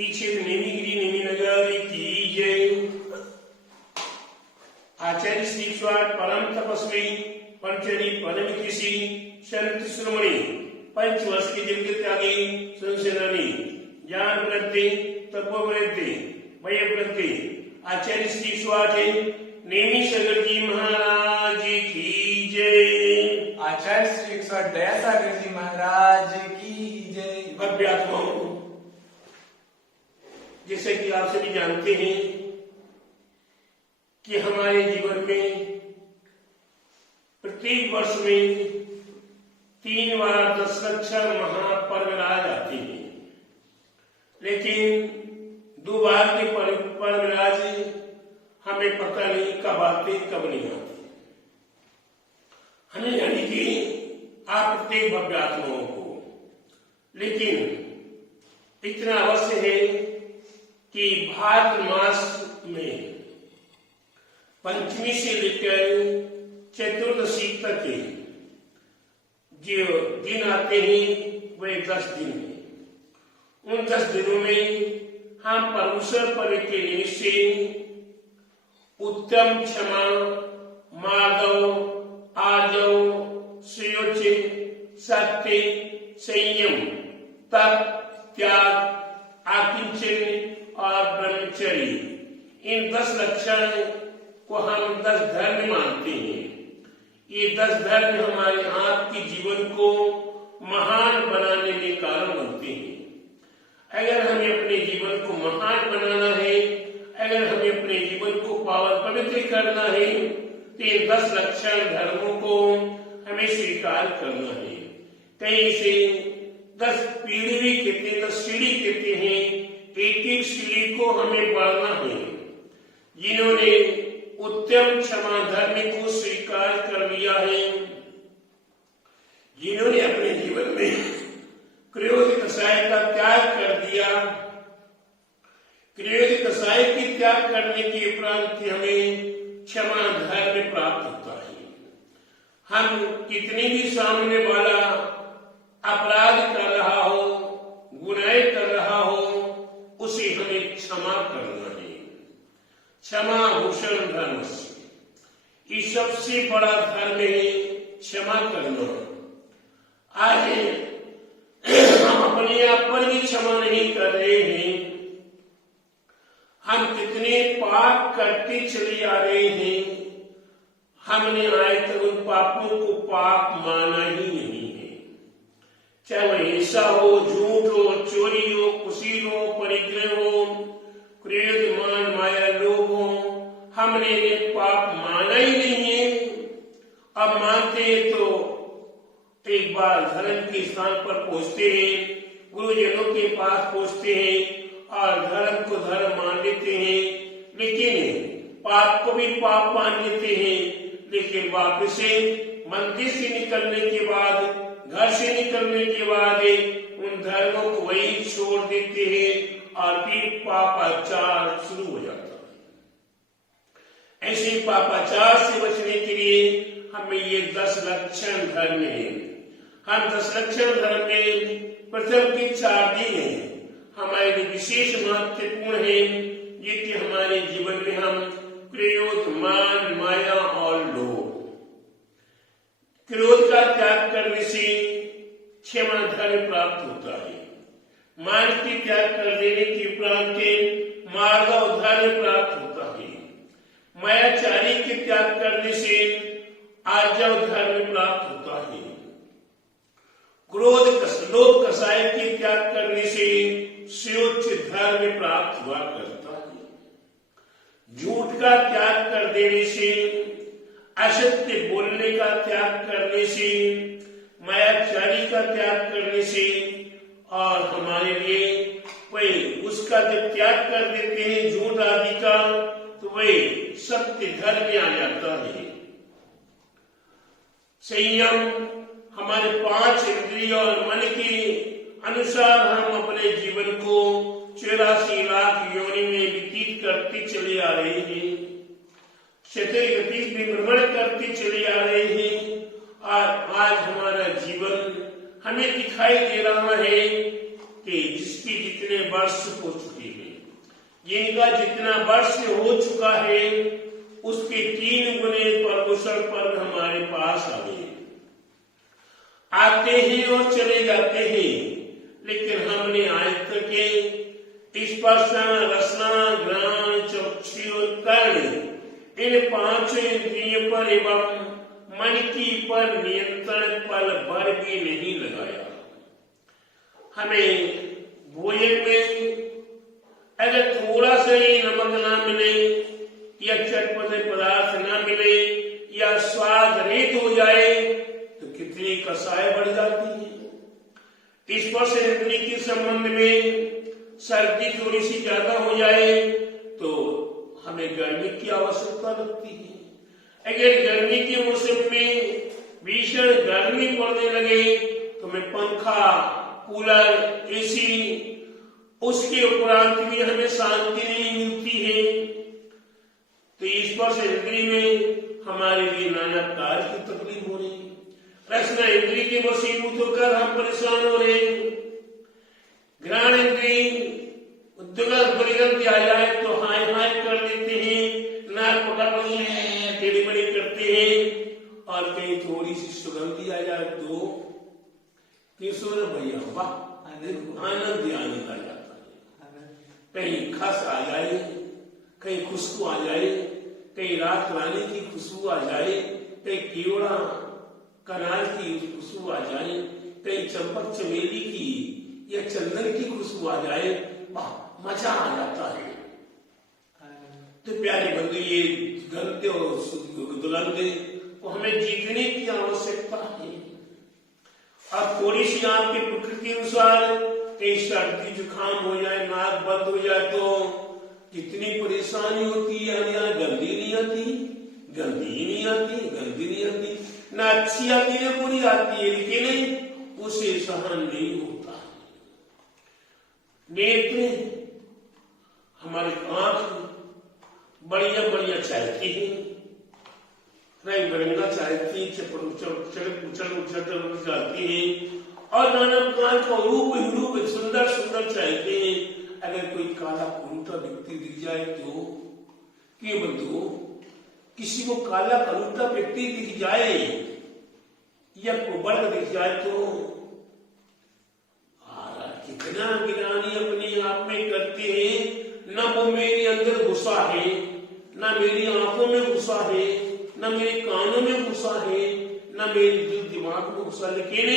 तीक्षित नेमिगिरी नेमिनगर की जय। आचार्य श्री स्वाट परम तपस्वी पंचरी परम ऋषि संत शिरोमणि 5 वर्ष के दीर्घ त्यागी संसेनानी ज्ञान वृद्धि तत्व वृद्धि वय वृद्धि आचार्य श्री स्वाट नेमी सागर जी महाराज की जय। आचार्य श्री स्वाट दया सागर जी महाराज की जय। भव्य आत्माओं, जैसे कि आप सभी जानते हैं कि हमारे जीवन में प्रत्येक वर्ष में 3 बार 10 लक्षण महापर्वराज आते हैं, लेकिन 2 बार के पर्वराज हमें पता नहीं कब आते कब नहीं आते। हमें यानी कि आप प्रत्येक भव्य आत्माओं को, लेकिन इतना अवश्य है कि भाद्र मास में पंचमी से लेकर चतुर्दशी तक जो दिन आते हैं वे 10 दिन हैं। उन 10 दिनों में हम परमेश्वर पर्व के निमित्त से उत्तम, क्षमा, मार्दव, आर्जव, सुयोच्य, सत्य, संयम, तप, त्याग, आकिंचन और ब्रह्मचर्य, इन 10 लक्षण को हम 10 धर्म मानते हैं। ये 10 धर्म हमारे आपके जीवन को महान बनाने में कारण बनते हैं। अगर हमें अपने जीवन को महान बनाना है, अगर हमें अपने जीवन को पावन पवित्र करना है, तो इन 10 लक्षण धर्मों को हमें स्वीकार करना है। कहीं से 10 पीढ़ी भी कहते हैं, 10 सीढ़ी कहते हैं। एक सीढ़ी को हमें बढ़ना है। जिन्होंने उत्तम क्षमा धर्म को स्वीकार कर लिया है, जिन्होंने अपने जीवन में क्रोध कसाय का त्याग कर दिया, क्रोध कसाय के त्याग करने के उपरांत हमें क्षमा धर्म प्राप्त होता है। हम कितने भी सामने वाला अपराध कर रहा हो, गुनाह कर रहा हो, उसे हमें क्षमा करना है। क्षमा भूषण धर्म से ये सबसे बड़ा धर्म है, क्षमा करना। आज हम अपने आप पर भी क्षमा नहीं कर रहे हैं। हम कितने पाप करते चले आ रहे हैं, हमने आज तक उन पापों को पाप माना ही नहीं है। चाहे वह हिंसा हो, झूठ हो, चोरी हो, कुशील हो, परिग्रह हो, क्रोध, मान, माया, लोभ हो, हमने इन्हें पाप माना ही नहीं है। अब मानते हैं तो एक बार धर्म के स्थान पर पहुंचते हैं, गुरुजनों के पास पहुंचते हैं और धर्म को धर्म मान लेते हैं, लेकिन पाप को भी पाप मान लेते हैं। लेकिन वापस से मंदिर से निकलने के बाद, घर से निकलने के बाद उन धर्मों को वही छोड़ देते हैं और फिर पापाचार शुरू हो जाता है। ऐसे पापाचार से बचने के लिए हमें ये 10 लक्षण धर्म है। हम 10 लक्षण धर्म में प्रथम के 4 दिन है हमारे लिए विशेष महत्वपूर्ण है, ये कि हमारे जीवन में हम क्रोध, मान, माया और लोभ, क्रोध का त्याग करने से क्षमा धर्म प्राप्त होता है। मान के त्याग कर देने के उपरांत मार्दव धर्म प्राप्त होता है। मायाचारी के त्याग करने से आर्जव धर्म प्राप्त होता है। क्रोध, लोभ, कसाय के त्याग करने से सुयोच्य धर्म प्राप्त हुआ करता है। झूठ का त्याग कर देने से, असत्य बोलने का त्याग करने से, मायाचारी का त्याग करने से, और हमारे लिए वही उसका जब त्याग कर देते हैं झूठ आदि का, तो वही सत्य धर्म में आ जाता है। संयम, हमारे 5 इंद्रिय और मन के अनुसार हम अपने जीवन को 84 लाख योनि में व्यतीत करते चले आ रहे हैं, क्षत्रिय गति में भ्रमण करते चले आ रहे हैं। और आज हमारा जीवन हमें दिखाई दे रहा है कि जिसके जितने वर्ष हो चुके जिनका जितना वर्ष हो चुका है उसके 3 गुने प्रदूषण पर हमारे पास आ गए, आते हैं और चले जाते हैं, लेकिन हमने आज तक स्पर्शना, रसना, घ्राण, चक्षु और कर्ण इन 5 इंद्रियों पर एवं मन की पर नियंत्रण पल भर भी नहीं लगाया। हमें भोजन में अगर थोड़ा सा ही नमक ना मिले या चटपटे पदार्थ ना मिले या स्वाद रहित हो जाए तो कितनी कसाय बढ़ जाती है। स्पर्श इंद्रिय के संबंध में सर्दी थोड़ी सी ज्यादा हो जाए तो हमें गर्मी की आवश्यकता लगती है। अगर गर्मी के मौसम में भीषण गर्मी पड़ने लगे तो हमें पंखा, कूलर, एसी, उसके उपरांत भी हमें शांति नहीं मिलती है। तो स्पर्श इंद्रिय में हमारे लिए नाना प्रकार की तकलीफ हो रही है। रसना इंद्रिय के वशीभूत होकर हम परेशान हो रहे हैं। घ्राण इंद्रिय दुर्गंध आ जाए तो हाय हाय कर देते हैं, नाक पकड़ लेते हैं, टेढ़ी बड़ी करते हैं, और कहीं थोड़ी सी सुगंधी आ जाए तो किशोर भैया वाह आनंद आ जाता है। कहीं खस आ जाए, कहीं खुशबू आ जाए, कहीं रात रानी की खुशबू आ जाए, कहीं कीड़ा कनाल की खुशबू आ जाए, कहीं चंपक चमेली की या चंदन की खुशबू आ जाए, वाह मजा आ जाता है। तो प्यारे बंधु, ये गंध और दुलंद को हमें जीतने की आवश्यकता है। अब थोड़ी सी आपकी प्रकृति अनुसार कहीं सर्दी जुकाम हो जाए, नाक बंद हो जाए तो कितनी परेशानी होती है। यहाँ गंदी नहीं आती, गंदी नहीं आती, गंदी नहीं आती, ना अच्छी आती है बुरी आती है, लेकिन उसे सहन नहीं होता। नेत्र हमारी आंख बढ़िया बढ़िया चाहती है, रंग बिरंगा चाहती है, उछल जाती है, और नाना प्रकार का रूप सुंदर सुंदर चाहते हैं। अगर कोई काला कलूटा व्यक्ति दिख जाए तो क्यों बंधु, किसी को काला कलूटा व्यक्ति दिख जाए या कुबड़ दिख जाए तो कितना गिरानी अपने आप में करते हैं। न वो मेरे अंदर घुसा है, न मेरी आंखों में घुसा है, न मेरे कानों में घुसा है, न मेरे दिल दिमाग में घुसा, लेकिन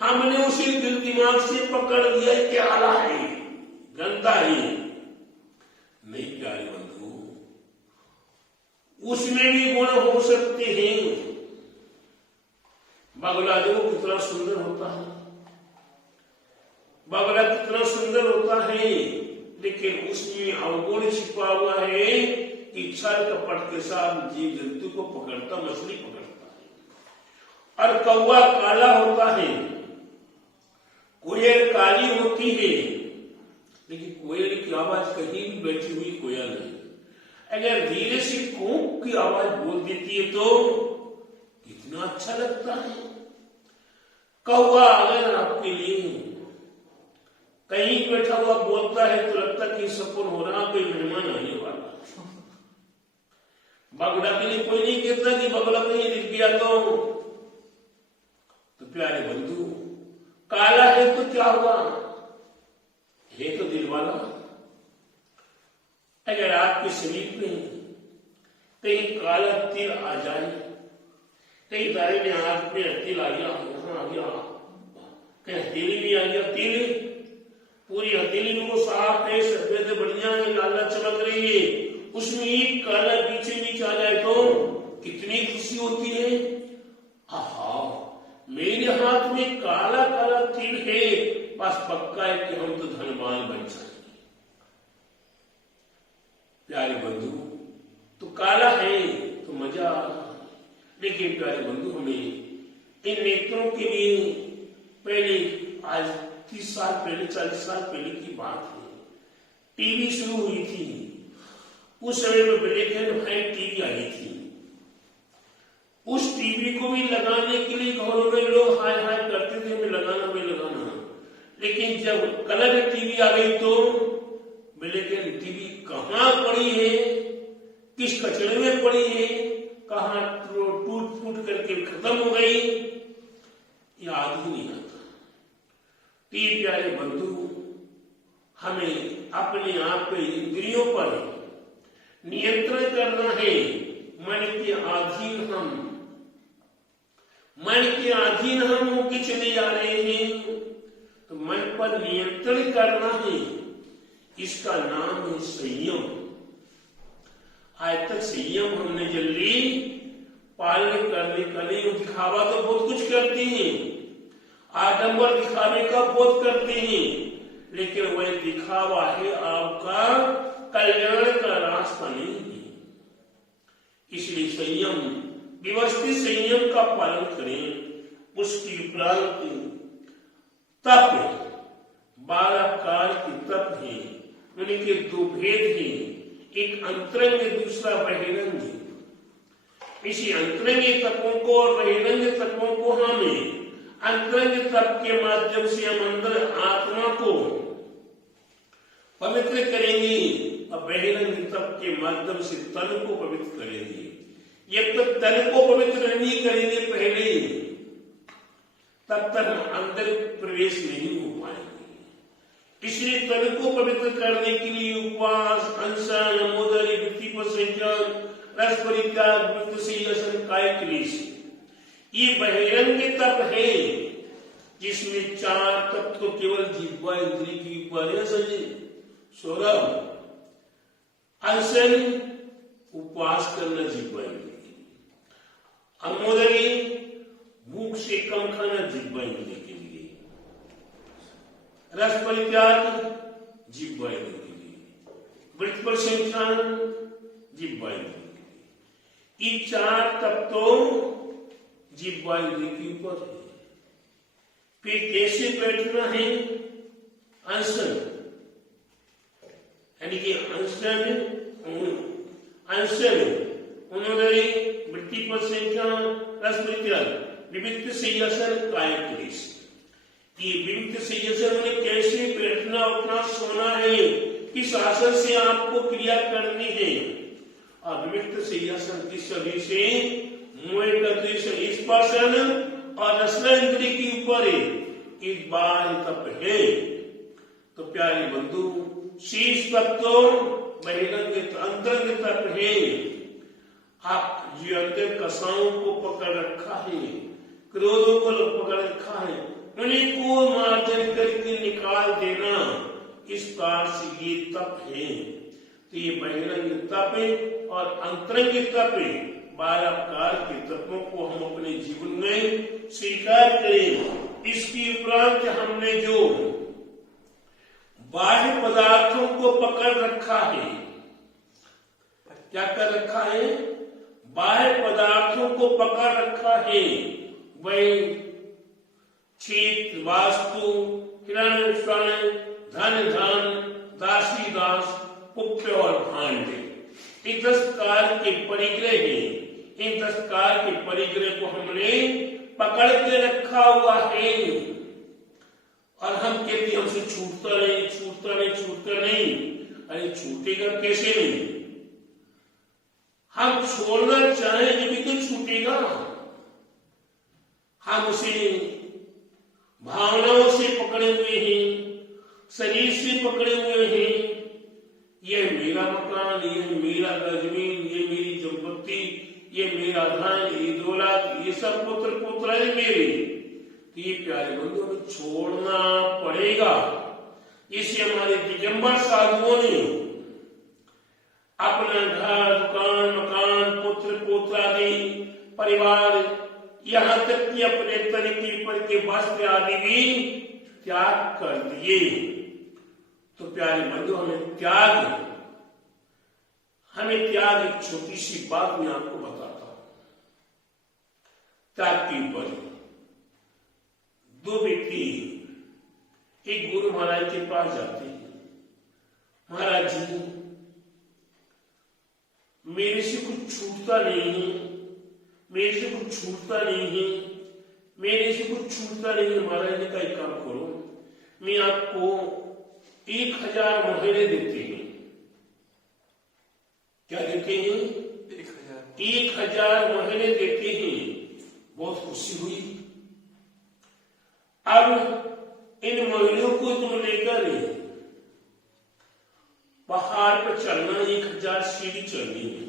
हमने उसी दिल दिमाग से पकड़ लिया कि आला है, गंदा है। नहीं प्यारे बंधु, उसमें भी गुण हो सकते हैं। बगला देखो कितना सुंदर होता है, बगला कितना सुंदर होता है, लेकिन उसमें अवगुण छिपा हुआ है कि छल कपट के साथ जीव जंतु को पकड़ता, मछली पकड़ता है। और कौवा काला होता है, कोयल काली होती है, लेकिन कोयल की आवाज कहीं भी बैठी हुई कोयल नहीं, अगर धीरे से कूक की आवाज बोल देती है तो कितना अच्छा लगता है। कौवा अगर आपके लिए कहीं बैठा हुआ बोलता है तो लगता कि सपन हो रहा, कोई मेहमान आने वाला। बगुला के लिए कोई नहीं कहता कि बगुला कहीं दिख गया तो प्यारे बंधु, काला है तो क्या हुआ, है तो दिल वाला। अगर आपके शरीर में कहीं काला तिल आ जाए, कहीं दाएं में हाथ में तिल आ गया, यहाँ आ गया, कहीं हथेली में आ गया तिल, पूरी हथेली में वो साफ है, सफेद बढ़िया है, लाला चमक रही है, उसमें एक काला पीछे नीचे आ जाए तो कितनी खुशी होती है। आहा, मेरे हाथ में काला काला तिल है, बस पक्का है कि हम तो धनवान बन जाएंगे। प्यारे बंधु, तो काला है तो मजा आ रहा है, लेकिन प्यारे बंधु हमें इन नेत्रों के लिए पहले आज 30 साल पहले 40 साल पहले की बात है, टीवी शुरू हुई थी। उस समय में ब्लैक एंड व्हाइट टीवी आई थी। उस टीवी को भी लगाने के लिए घरों में लोग हाय हाय करते थे, हमें लगाना, हमें लगाना। लेकिन जब कलर टीवी आ गई तो बोले कि टीवी कहाँ पड़ी है, किस कचरे में पड़ी है, कहाँ टूट फूट करके खत्म हो गई, याद ही नहीं आता। प्यारे बंधु, हमें अपने आप पे इंद्रियों पर नियंत्रण करना है। मन के अधीन हम होके चले जा रहे हैं, तो मन पर नियंत्रण करना है। इसका नाम है संयम। आज तक संयम हमने जल्दी पालन करने का नहीं, दिखावा तो बहुत कुछ करते हैं, आडंबर दिखाने का बहुत करते हैं, लेकिन वह दिखावा है आपका कल्याण का रास्ता नहीं है। इसलिए संयम, व्यवस्थित संयम का पालन करें। उसकी उपरांत तप, 12 प्रकार के तप हैं, उनके 2 भेद हैं, एक अंतरंग दूसरा बहिरंग। इसी अंतरंग तत्वों को और बहिरंग तत्वों को हमें अंतरंग तप के माध्यम से हम अंदर आत्मा को पवित्र करेंगे और बहिरंग तप के माध्यम से तन को पवित्र करेंगे। ये तो तन को पवित्र नहीं करेंगे पहले, तब तक हम अंदर प्रवेश नहीं हो पाएंगे। इसलिए तन को पवित्र करने के लिए उपवास, अनशन, नमोदरी, वृत्ति पर संयम, रस परित्याग, वृत्त संयम, काय क्लेश, ये बहिरंग तप है, जिसमें 4 तप तो केवल जिह्वा इंद्रिय के ऊपर है। सौरभ, अनशन, उपवास करना जिह्वा इंद्रिय, अनुमोदनी, भूख से कम खाना जिह्वा इंद्रिय के लिए, रस परित्याग जिह्वा इंद्रिय के लिए, वृत्त पर संयम जिह्वा इंद्रिय के लिए। ये 4 तप तो जिह्वा इंद्रिय के ऊपर है। फिर कैसे बैठना है? अनशन, यानी कि अनशन, उन्होंने वृत्ति पर संयम, रस परित्याग, विविक्त संयम, काय क्लेश। ये विविक्त संयम में कैसे बैठना, उठना, सोना है, किस आसन से आपको क्रिया करनी है। और विविक्त संयम किस सभी से स्पर्शन और रसना इंद्रिय के ऊपर है, इस बार तप है। तो प्यारे बंधु, शीर्ष तप तो बहिरंग अंतरंग तप है। आप जो अंदर कसाओं को पकड़ रखा है, क्रोधों को पकड़ रखा है, उन्हीं को मार्जन करके निकाल देना, इस प्रकार से ये तप है। तो ये बहिरंग तप है और अंतरंग तप है। 12 प्रकार के तत्वों को हम अपने जीवन में स्वीकार करें। इसकी उपरांत हमने जो बाह्य पदार्थों को पकड़ रखा है, क्या कर रखा है? बाह्य पदार्थों को पकड़ रखा है। वही क्षेत्र, वास्तु, किरण, स्वर्ण, धन, दासी, दास, पुत्र और भांडे, 10 प्रकार के परिग्रह हैं। इन 10 प्रकार के परिग्रह को हमने पकड़ के रखा हुआ है और हम कहते हैं हमसे छूटता नहीं। अरे छूटेगा कैसे नहीं? हम छोड़ना चाहें भी तो छूटेगा। हम उसे भावनाओं से पकड़े हुए हैं, शरीर से पकड़े हुए हैं। ये मेरा मकान, ये मेरा जमीन, ये मेरी संपत्ति, ये मेरा धन, ये दौलत, ये सब पुत्र पुत्र है मेरे। तो ये प्यारे बंधु हमें छोड़ना पड़ेगा। इसे हमारे दिगंबर साधुओं ने अपना घर, दुकान, मकान, पुत्र पुत्र आदि, परिवार, यहाँ तक कि अपने तरीके पर के वस्त्र आदि भी त्याग कर दिए। तो प्यारे बंधु हमें त्याग एक छोटी सी बात मैं आपको बताता हूं। त्याग के ऊपर 2 व्यक्ति एक गुरु महाराज के पास जाते हैं। महाराज जी, मेरे से कुछ छूटता नहीं है, मेरे से कुछ छूटता नहीं है। महाराज ने कहा एक काम करो, मैं आपको 1000 महीने देते हैं। क्या देते हैं? 1000 महीने देते हैं। बहुत खुशी हुई। अब इन महीनों को तुम लेकर पहाड़ पर चलना, 1000 सीढ़ी चढ़नी है।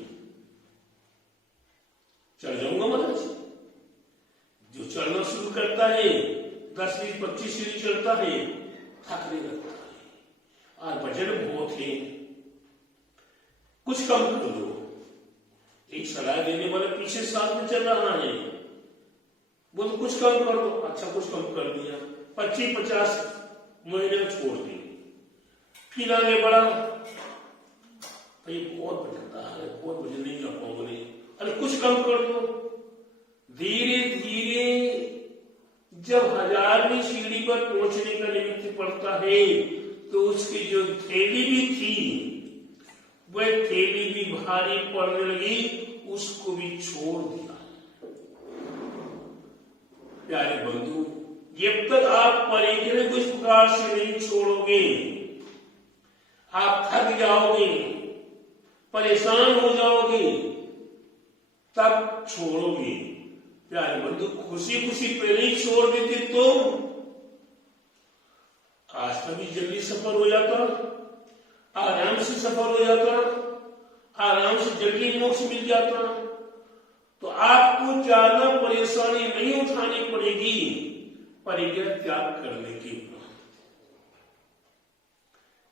चढ़ जाऊंगा महाराज। जो चढ़ना शुरू करता है 10, 20, 25 सीढ़ी चढ़ता है, थकने लगता है। और वजन बहुत है, कुछ कम कर दो। एक सलाह देने वाला पीछे साथ में चल रहा है, वो तो कुछ कम कर दो। अच्छा, कुछ कम कर दिया, 25-50 महीने में छोड़ दी। फिर आगे बढ़ा, भाई बहुत वजनता है, बहुत वजन नहीं कर पाऊंगे। अरे कुछ कम कर दो। धीरे धीरे जब 1000वीं सीढ़ी पर पहुंचने का निमित्त पड़ता है, तो उसकी जो थैली भी थी, वह थैली भी भारी पड़ने लगी, उसको भी छोड़ दिया। प्यारे बंधु, जब तक आप परिग्रह को इस प्रकार से नहीं छोड़ोगे, आप थक जाओगे, परेशान हो जाओगे, तब छोड़ोगे। प्यारे बंधु, खुशी खुशी पहले ही छोड़ देते तो आज कभी जल्दी सफर हो जाता, आराम से सफर हो जाता, आराम से जल्दी मोक्ष मिल जाता। तो आपको ज्यादा परेशानी नहीं उठानी पड़ेगी परिग्रह त्याग करने की।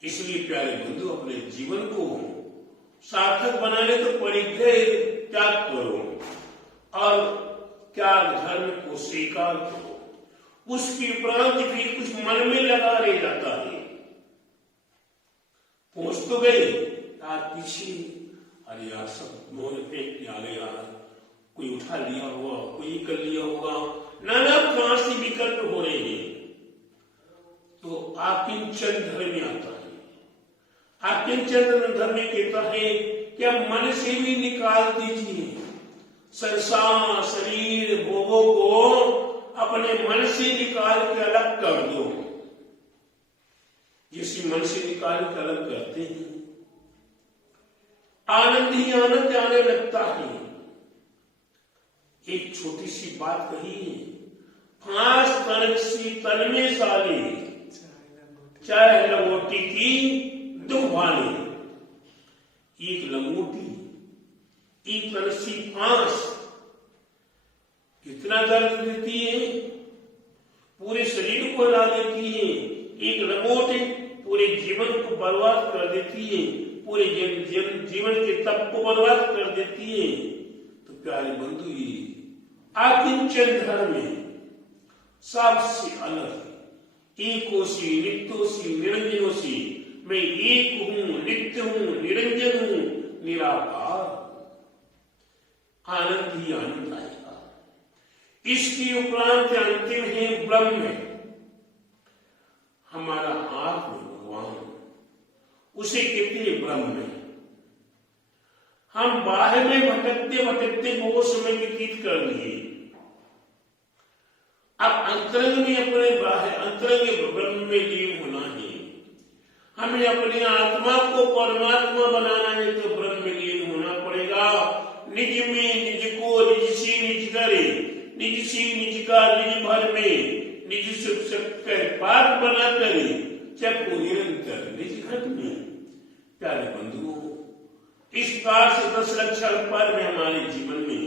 इसलिए प्यारे बंधु, अपने जीवन को सार्थक बनाने तो परिग्रह त्याग करो और त्याग धर्म को स्वीकार करो। उसके उपरांत फिर कुछ मन में लगा रह जाता है। पहुंच तो गए, यार पीछे, अरे यार सब मोह फेंक के आ गए, यार कोई उठा लिया होगा, कोई कर लिया होगा, नाना प्रकार से विकल्प हो रहे हैं। तो आकिंचन धर्म में आता है। आकिंचन धर्म में कहता है कि आप मन से भी निकाल दीजिए संसार, शरीर, भोगों को अपने मन से निकाल के अलग कर दो। जिस मन से निकाल के अलग करते हैं, आनंद ही आनंद आने लगता है। एक छोटी सी बात कही, 5 तन सी तन में साली, चाहे लंगोटी की दुख वाली। एक लंगोटी, एक तन सी 5 कितना दर्द देती है, पूरे शरीर को हिला देती है। एक लंगोटी पूरे जीवन को बर्बाद कर देती है, पूरे जीवन के तप को बर्बाद कर देती है। तो प्यारे बंधु, ये आकिंचन धर्म में सबसे अलग, एकोसी नित्योसी निरंजनोसी, मैं एक हूं, नित्य हूं, निरंजन हूं, निराकार, आनंद ही आनंद आएगा। इसके उपरांत अंतिम है ब्रह्म, हमारा आत्म भगवान, उसे कहते हैं ब्रह्म। हम बाहर में भटकते भटकते बहुत समय व्यतीत कर लिए। अब अंतरंग में अपने बाहर अंतरंग ब्रह्म में लीन होना है। हमें अपनी आत्मा को परमात्मा बनाना है तो ब्रह्म में लीन होना पड़ेगा। निज में निज को, निज सी निज करे, निज सी निज का निज भर में, निज सुख पाठ बना करे, चको निरंतर निज घट में। प्यारे बंधुओं, इस प्रकार से 10 लक्षण पर्व हमारे जीवन में,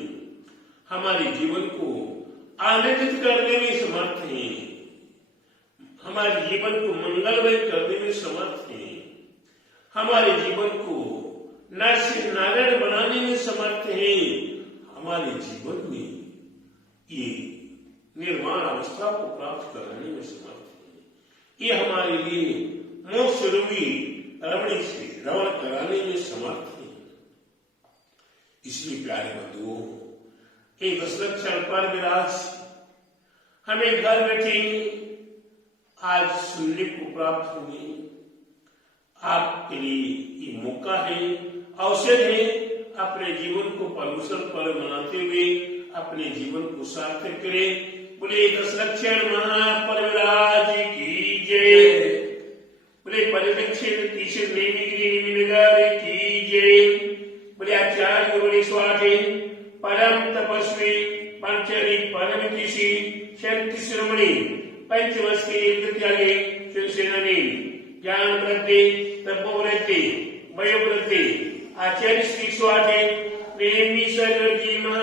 हमारे जीवन को आनंदित करने में समर्थ है, हमारे जीवन को मंगलमय करने में समर्थ है, हमारे जीवन को नर से नारायण बनाने में समर्थ है, हमारे जीवन में ये निर्वाण अवस्था को प्राप्त कराने में समर्थ है। ये हमारे लिए मोक्ष रूपी रमणी से रमण कराने में समर्थ है। इसलिए प्यारे बंधुओं, एक 10 लक्षण पर विराज हमें घर बैठे आज सुनने को प्राप्त होंगे। आपके लिए ये मौका है, अवसर है, अपने जीवन को परमेश्वर पर मनाते हुए अपने जीवन को सार्थक करें। बोले 10 लक्षण महापरिवराज की जय। बोले परिलक्षण तीसरे की जय। परमणि स्वाहे परम तपस्वी पंचरी परमतिशी शक्ति शिरोमणि पंचवस्ती त्यागे शिवसेनानी ज्ञान वृत्ति तपोवृत्ति वयोवृत्ति आचार्य श्री स्वाहे नेहमी सर्व जीवन